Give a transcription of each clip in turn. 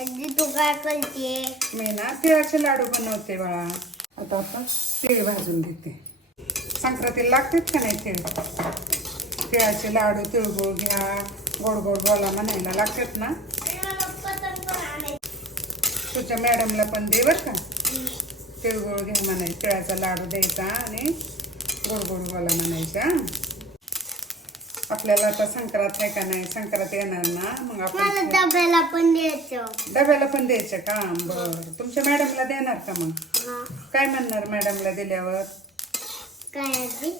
आजी तू काय करते. मी ना तिळाचे लाडू बनवते बाळा. आता आपण तीळ भाजून घेते. संक्रांतीला लागतात का नाही तीळ? तिळाचे लाडू तिळगुळ घ्या. गोड गोड बोला म्हणायला लागतात ना? तुझ्या मॅडमला पण दे बरं का? तिळगुळ घ्या म्हणाय तिळाचा लाडू द्यायचा आणि गोड गोड बोला म्हणायचा. आपल्याला आता संक्रांत आहे का नाही? संक्रांत येणार ना? मग मला आपण डब्याला पण द्यायचं. डब्याला पण द्यायचं का? बरं. तुमच्या मॅडमला देणार का मग? हा. काय म्हणणार मॅडमला दिल्यावर? काय आजी?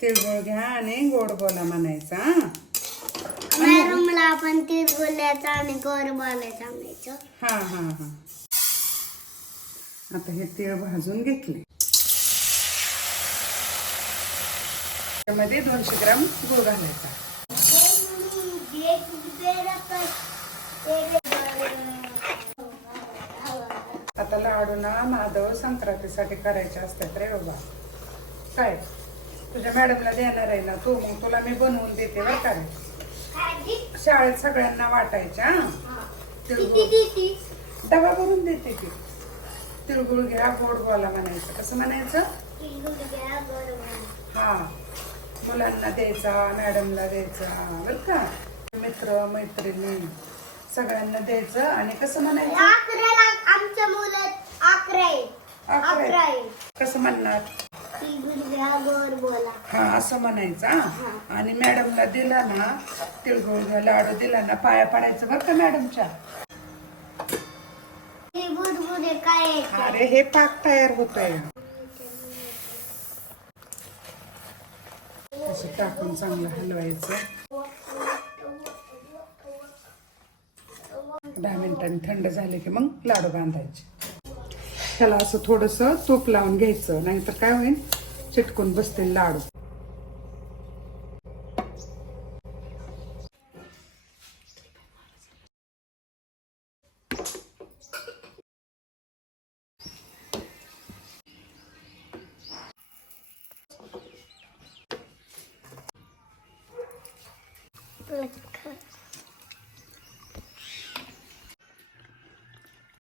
तिळगुळ घ्या आणि गोड बोला म्हणायचा हं? मॅडमला आपण तिरगुल्याचं आणि गोड बोलायचं हा हा हा. आता हे तीळ भाजून घेतले. त्यामध्ये दोनशे ग्राम गूळ घालायचा. आता लाडू ना माधव संक्रांतीसाठी करायचे असतात रे बाबा. काय? तुझ्या मॅडमला देणार आहे ना तू? मग तुला मी बनवून देते बरं का शाळेत सगळ्यांना वाटायच्या हं? डबा भरून देते ती तिळगुळ घ्या गोड बोला म्हणायचं. कसं म्हणायचं? हा. मुलांना द्यायचा मॅडमला द्यायचा बरं का? मित्र मैत्रिणी सगळ्यांना द्यायचं आणि कसं म्हणायचं? कसं म्हणणार? हा असं म्हणायचं हा. आणि मॅडमला दिला ना तिळगुळ घ्या लाडू दिला ना पाया पडायचं बरं का मॅडमच्या अरे हे पाक तयार होतोय. असं टाकून चांगलं हलवायचं. दहा मिनिटांनी थंड झाले की मग लाडू बांधायचे. त्याला असं थोडंसं तूप लावून घ्यायचं नाहीतर काय होईल? चिटकून बसतील लाडू. Let's.